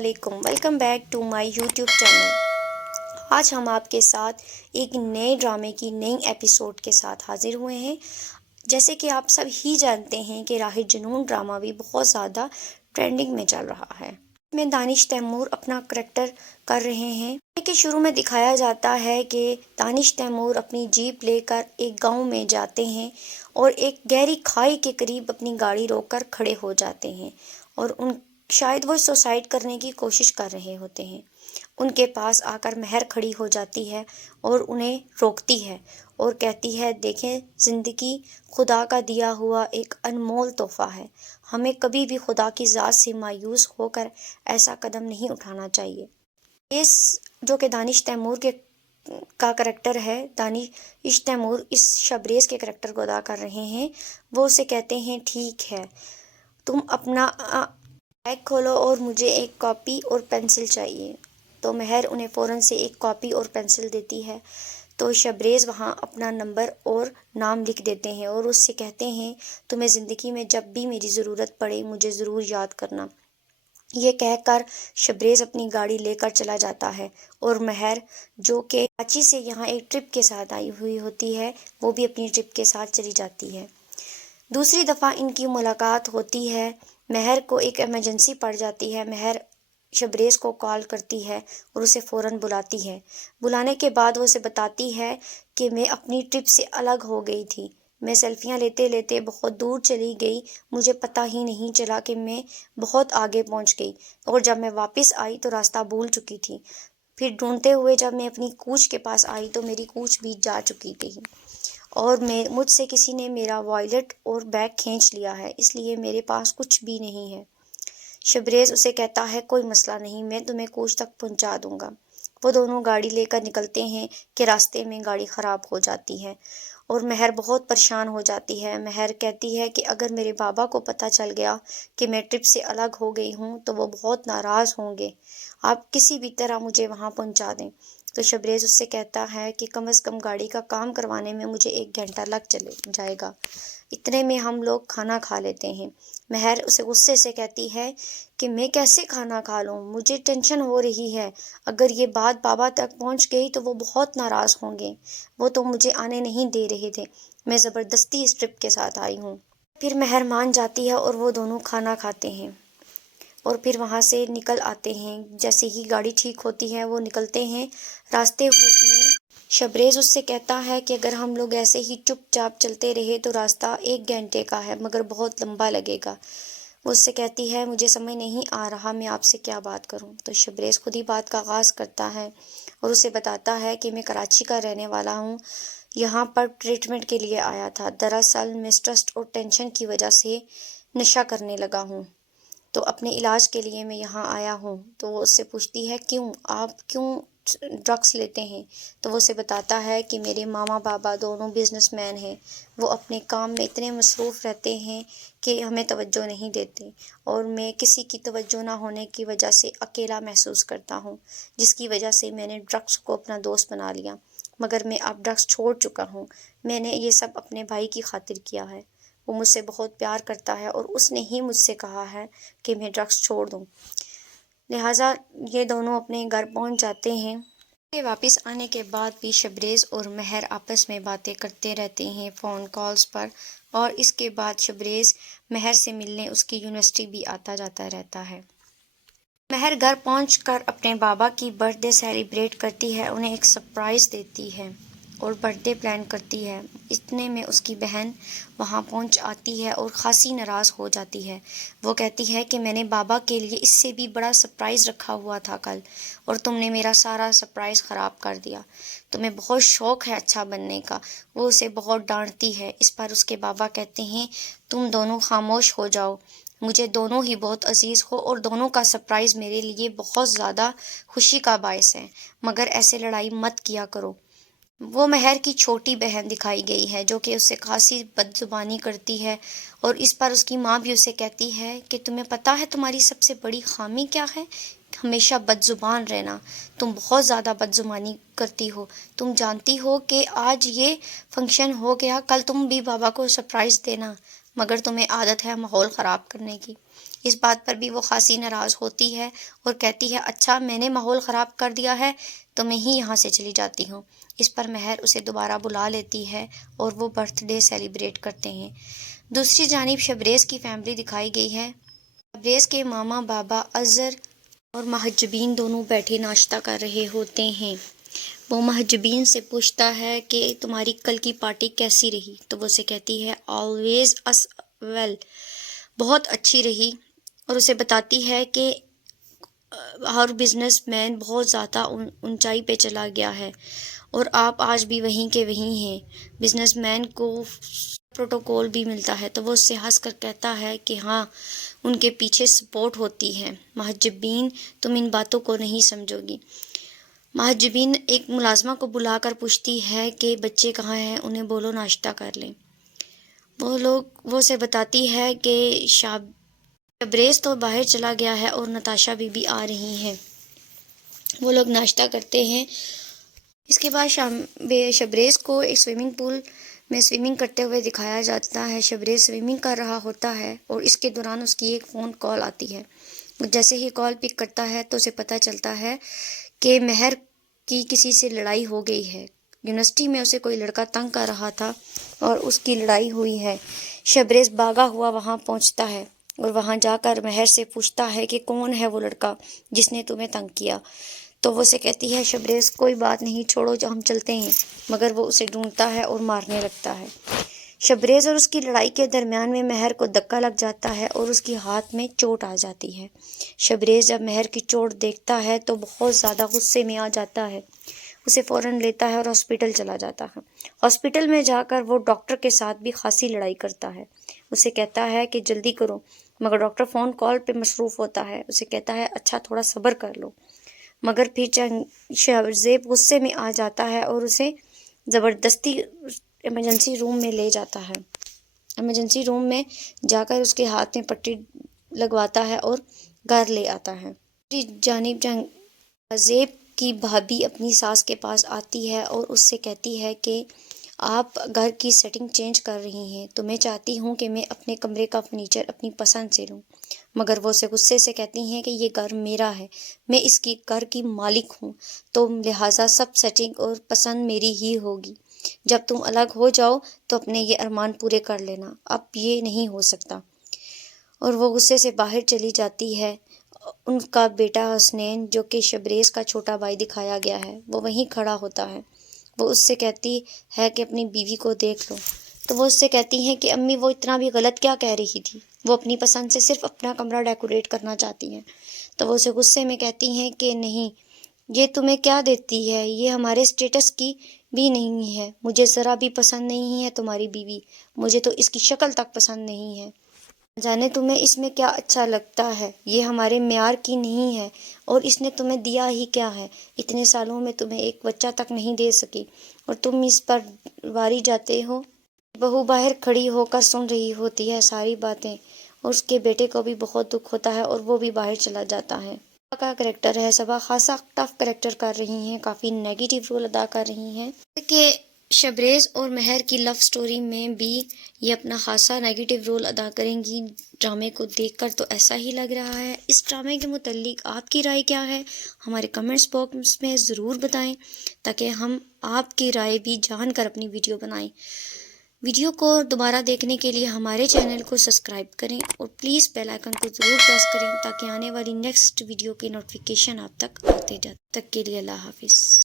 علیکم، welcome back to my YouTube channel. آج ہم آپ کے ساتھ ایک نئے ڈرامے کی نئی ایپیسوڈ کے ساتھ حاضر ہوئے ہیں۔ جیسے کہ آپ سب ہی جانتے ہیں کہ راہ جنون ڈرامہ بھی بہت زیادہ ٹرینڈنگ میں چل رہا ہے۔ اس میں دانش تیمور اپنا کریکٹر کر رہے ہیں کہ شروع میں دکھایا جاتا ہے کہ دانش تیمور اپنی جیپ لے کر ایک گاؤں میں جاتے ہیں اور ایک گہری کھائی کے قریب اپنی گاڑی روک کر کھڑے ہو جاتے ہیں اور شاید وہ سوسائڈ کرنے کی کوشش کر رہے ہوتے ہیں۔ ان کے پاس آ کر مہر کھڑی ہو جاتی ہے اور انہیں روکتی ہے اور کہتی ہے، دیکھیں، زندگی خدا کا دیا ہوا ایک انمول تحفہ ہے، ہمیں کبھی بھی خدا کی ذات سے مایوس ہو کر ایسا قدم نہیں اٹھانا چاہیے۔ جو کہ دانش تیمور کا کریکٹر ہے، دانش تیمور اس شبریز کے کریکٹر کو ادا کر رہے ہیں۔ وہ اسے کہتے ہیں، ٹھیک ہے، تم اپنا بیگ کھولو اور مجھے ایک کاپی اور پینسل چاہیے۔ تو مہر انہیں فوراً سے ایک کاپی اور پینسل دیتی ہے۔ تو شبریز وہاں اپنا نمبر اور نام لکھ دیتے ہیں اور اس سے کہتے ہیں، تمہیں زندگی میں جب بھی میری ضرورت پڑے مجھے ضرور یاد کرنا۔ یہ کہہ کر شبریز اپنی گاڑی لے کر چلا جاتا ہے اور مہر، جو کہ کراچی سے یہاں ایک ٹرپ کے ساتھ آئی ہوئی ہوتی ہے، وہ بھی اپنی ٹرپ کے ساتھ چلی جاتی ہے۔ دوسری دفعہ ان کی ملاقات ہوتی ہے۔ مہر کو ایک ایمرجنسی پڑ جاتی ہے۔ مہر شبریز کو کال کرتی ہے اور اسے فوراً بلاتی ہے۔ بلانے کے بعد وہ اسے بتاتی ہے کہ میں اپنی ٹرپ سے الگ ہو گئی تھی، میں سیلفیاں لیتے لیتے بہت دور چلی گئی، مجھے پتہ ہی نہیں چلا کہ میں بہت آگے پہنچ گئی، اور جب میں واپس آئی تو راستہ بھول چکی تھی۔ پھر ڈھونڈتے ہوئے جب میں اپنی کوچ کے پاس آئی تو میری کوچ بھی جا چکی تھی اور مجھ سے کسی نے میرا والیٹ اور بیگ کھینچ لیا ہے، اس لیے میرے پاس کچھ بھی نہیں ہے۔ شبریز اسے کہتا ہے، کوئی مسئلہ نہیں، میں تمہیں کوچ تک پہنچا دوں گا۔ وہ دونوں گاڑی لے کر نکلتے ہیں کہ راستے میں گاڑی خراب ہو جاتی ہے اور مہر بہت پریشان ہو جاتی ہے۔ مہر کہتی ہے کہ اگر میرے بابا کو پتہ چل گیا کہ میں ٹرپ سے الگ ہو گئی ہوں تو وہ بہت ناراض ہوں گے، آپ کسی بھی طرح مجھے وہاں پہنچا دیں۔ تو شبریز اس سے کہتا ہے کہ کم از کم گاڑی کا کام کروانے میں مجھے 1 گھنٹہ لگ جائے گا، اتنے میں ہم لوگ کھانا کھا لیتے ہیں۔ مہر اسے غصے سے کہتی ہے کہ میں کیسے کھانا کھا لوں، مجھے ٹینشن ہو رہی ہے، اگر یہ بات بابا تک پہنچ گئی تو وہ بہت ناراض ہوں گے، وہ تو مجھے آنے نہیں دے رہے تھے، میں زبردستی اس ٹرپ کے ساتھ آئی ہوں۔ پھر مہر مان جاتی ہے اور وہ دونوں کھانا کھاتے ہیں اور پھر وہاں سے نکل آتے ہیں۔ جیسے ہی گاڑی ٹھیک ہوتی ہے وہ نکلتے ہیں۔ راستے میں شبریز اس سے کہتا ہے کہ اگر ہم لوگ ایسے ہی چپ چاپ چلتے رہے تو راستہ 1 گھنٹے کا ہے مگر بہت لمبا لگے گا۔ وہ اس سے کہتی ہے، مجھے سمجھ نہیں آ رہا میں آپ سے کیا بات کروں۔ تو شبریز خود ہی بات کا آغاز کرتا ہے اور اسے بتاتا ہے کہ میں کراچی کا رہنے والا ہوں، یہاں پر ٹریٹمنٹ کے لیے آیا تھا، دراصل میں اسٹریس اور ٹینشن کی وجہ سے نشہ کرنے لگا ہوں، تو اپنے علاج کے لیے میں یہاں آیا ہوں۔ تو وہ اس سے پوچھتی ہے، آپ کیوں ڈرگس لیتے ہیں؟ تو وہ اسے بتاتا ہے کہ میرے ماما بابا دونوں بزنس مین ہیں، وہ اپنے کام میں اتنے مصروف رہتے ہیں کہ ہمیں توجہ نہیں دیتے اور میں کسی کی توجہ نہ ہونے کی وجہ سے اکیلا محسوس کرتا ہوں، جس کی وجہ سے میں نے ڈرگس کو اپنا دوست بنا لیا، مگر میں اب ڈرگس چھوڑ چکا ہوں، میں نے یہ سب اپنے بھائی کی خاطر کیا ہے، وہ مجھ سے بہت پیار کرتا ہے اور اس نے ہی مجھ سے کہا ہے کہ میں ڈرگس چھوڑ دوں۔ لہٰذا یہ دونوں اپنے گھر پہنچ جاتے ہیں۔ واپس آنے کے بعد بھی شبریز اور مہر آپس میں باتیں کرتے رہتے ہیں فون کالز پر، اور اس کے بعد شبریز مہر سے ملنے اس کی یونیورسٹی بھی آتا جاتا رہتا ہے۔ مہر گھر پہنچ کر اپنے بابا کی برتھ ڈے سیلیبریٹ کرتی ہے، انہیں ایک سرپرائز دیتی ہے اور برتھ ڈے پلان کرتی ہے۔ اتنے میں اس کی بہن وہاں پہنچ آتی ہے اور خاصی ناراض ہو جاتی ہے۔ وہ کہتی ہے کہ میں نے بابا کے لیے اس سے بھی بڑا سرپرائز رکھا ہوا تھا کل، اور تم نے میرا سارا سرپرائز خراب کر دیا، تمہیں بہت شوق ہے اچھا بننے کا۔ وہ اسے بہت ڈانٹتی ہے۔ اس پر اس کے بابا کہتے ہیں، تم دونوں خاموش ہو جاؤ، مجھے دونوں ہی بہت عزیز ہو اور دونوں کا سرپرائز میرے لیے بہت زیادہ خوشی کا باعث ہے، مگر ایسے لڑائی مت کیا کرو۔ وہ مہر کی چھوٹی بہن دکھائی گئی ہے جو کہ اس سے خاصی بدزبانی کرتی ہے، اور اس پر اس کی ماں بھی اسے کہتی ہے کہ تمہیں پتہ ہے تمہاری سب سے بڑی خامی کیا ہے؟ ہمیشہ بدزبان رہنا، تم بہت زیادہ بدزبانی کرتی ہو، تم جانتی ہو کہ آج یہ فنکشن ہو گیا، کل تم بھی بابا کو سرپرائز دینا، مگر تمہیں عادت ہے ماحول خراب کرنے کی۔ اس بات پر بھی وہ خاصی ناراض ہوتی ہے اور کہتی ہے اچھا میں نے ماحول خراب کر دیا ہے تو میں ہی یہاں سے چلی جاتی ہوں۔ اس پر مہر اسے دوبارہ بلا لیتی ہے اور وہ برتھ ڈے سیلیبریٹ کرتے ہیں۔ دوسری جانب شبریز کی فیملی دکھائی گئی ہے۔ شبریز کے ماما بابا اظہر اور محجبین دونوں بیٹھے ناشتہ کر رہے ہوتے ہیں۔ وہ محجبین سے پوچھتا ہے کہ تمہاری کل کی پارٹی کیسی رہی؟ تو وہ اسے کہتی ہے آلویز اس ویل، بہت اچھی رہی، اور اسے بتاتی ہے کہ ہر بزنس مین بہت زیادہ اونچائی پہ چلا گیا ہے اور آپ آج بھی وہیں کے وہیں ہیں۔ بزنس مین کو پروٹوکول بھی ملتا ہے۔ تو وہ اس سے ہنس کر کہتا ہے کہ ہاں ان کے پیچھے سپورٹ ہوتی ہے۔ محجبین تم ان باتوں کو نہیں سمجھو گی۔ محجبین ایک ملازمہ کو بلا کر پوچھتی ہے کہ بچے کہاں ہیں، انہیں بولو ناشتہ کر لیں۔ وہ اسے بتاتی ہے کہ شبریز تو باہر چلا گیا ہے اور نتاشا بھی آ رہی ہیں۔ وہ لوگ ناشتہ کرتے ہیں۔ اس کے بعد شبریز کو ایک سوئمنگ پول میں سوئمنگ کرتے ہوئے دکھایا جاتا ہے۔ شبریز سوئمنگ کر رہا ہوتا ہے اور اس کے دوران اس کی ایک فون کال آتی ہے۔ وہ جیسے ہی کال پک کرتا ہے تو اسے پتہ چلتا ہے کہ مہر کی کسی سے لڑائی ہو گئی ہے۔ یونیورسٹی میں اسے کوئی لڑکا تنگ کر رہا تھا اور اس کی لڑائی ہوئی ہے۔ شبریز بھاگا ہوا وہاں پہنچتا ہے اور وہاں جا کر مہر سے پوچھتا ہے کہ کون ہے وہ لڑکا جس نے تمہیں تنگ کیا؟ تو وہ اسے کہتی ہے شبریز کوئی بات نہیں، چھوڑو جو ہم چلتے ہیں، مگر وہ اسے ڈھونڈتا ہے اور مارنے لگتا ہے۔ شبریز اور اس کی لڑائی کے درمیان میں مہر کو دھکا لگ جاتا ہے اور اس کی ہاتھ میں چوٹ آ جاتی ہے۔ شبریز جب مہر کی چوٹ دیکھتا ہے تو بہت زیادہ غصے میں آ جاتا ہے، اسے فوراً لیتا ہے اور ہاسپٹل چلا جاتا ہے۔ ہاسپٹل میں جا کر وہ ڈاکٹر کے ساتھ بھی خاصی لڑائی کرتا ہے، اسے کہتا ہے کہ جلدی کرو، مگر ڈاکٹر فون کال پہ مصروف ہوتا ہے۔ اسے کہتا ہے اچھا تھوڑا صبر کر لو، مگر پھر شبریز غصے میں آ جاتا ہے اور اسے زبردستی ایمرجنسی روم میں لے جاتا ہے۔ ایمرجنسی روم میں جا کر اس کے ہاتھ میں پٹی لگواتا ہے اور گھر لے آتا ہے۔ دوسری جانب جنگزیب کی بھابھی اپنی ساس کے پاس آتی ہے اور اس سے کہتی ہے کہ آپ گھر کی سیٹنگ چینج کر رہی ہیں تو میں چاہتی ہوں کہ میں اپنے کمرے کا فرنیچر اپنی پسند سے لوں، مگر وہ اسے غصے سے کہتی ہیں کہ یہ گھر میرا ہے، میں اس کی گھر کی مالک ہوں، تو لہٰذا سب سیٹنگ اور پسند میری ہی ہوگی۔ جب تم الگ ہو جاؤ تو اپنے یہ ارمان پورے کر لینا، اب یہ نہیں ہو سکتا۔ اور وہ غصے سے باہر چلی جاتی ہے۔ ان کا بیٹا حسنین جو کہ شبریز کا چھوٹا بھائی دکھایا گیا ہے، وہ وہیں کھڑا ہوتا ہے۔ وہ اس سے کہتی ہے کہ اپنی بیوی کو دیکھ لو، تو وہ اس سے کہتی ہیں کہ امی وہ اتنا بھی غلط کیا کہہ رہی تھی، وہ اپنی پسند سے صرف اپنا کمرہ ڈیکوریٹ کرنا چاہتی ہیں۔ تو وہ اسے غصے میں کہتی ہیں کہ نہیں، یہ تمہیں کیا دیتی ہے، یہ ہمارے اسٹیٹس کی بھی نہیں ہے، مجھے ذرا بھی پسند نہیں ہے تمہاری بیوی، مجھے تو اس کی شکل تک پسند نہیں ہے، جانے تمہیں اس میں کیا اچھا لگتا ہے، یہ ہمارے معیار کی نہیں ہے، اور اس نے تمہیں دیا ہی کیا ہے، اتنے سالوں میں تمہیں ایک بچہ تک نہیں دے سکی اور تم اس پر واری جاتے ہو۔ بہو باہر کھڑی ہو کر سن رہی ہوتی ہے ساری باتیں، اور اس کے بیٹے کو بھی بہت دکھ ہوتا ہے اور وہ بھی باہر چلا جاتا ہے۔ کا کریکٹر ہے صبا، خاصا ٹف کریکٹر کر رہی ہیں، کافی نیگیٹو رول ادا کر رہی ہیں کہ شبریز اور مہر کی لو سٹوری میں بھی یہ اپنا خاصا نیگیٹو رول ادا کریں گی۔ ڈرامے کو دیکھ کر تو ایسا ہی لگ رہا ہے۔ اس ڈرامے کے متعلق آپ کی رائے کیا ہے؟ ہمارے کمنٹس باکس میں ضرور بتائیں تاکہ ہم آپ کی رائے بھی جان کر اپنی ویڈیو بنائیں۔ ویڈیو کو دوبارہ دیکھنے کے لیے ہمارے چینل کو سبسکرائب کریں اور پلیز بیل آئیکن کو ضرور پریس کریں تاکہ آنے والی نیکسٹ ویڈیو کی نوٹیفیکیشن آپ تک آتے جائے۔ تب تک کے لیے اللہ حافظ۔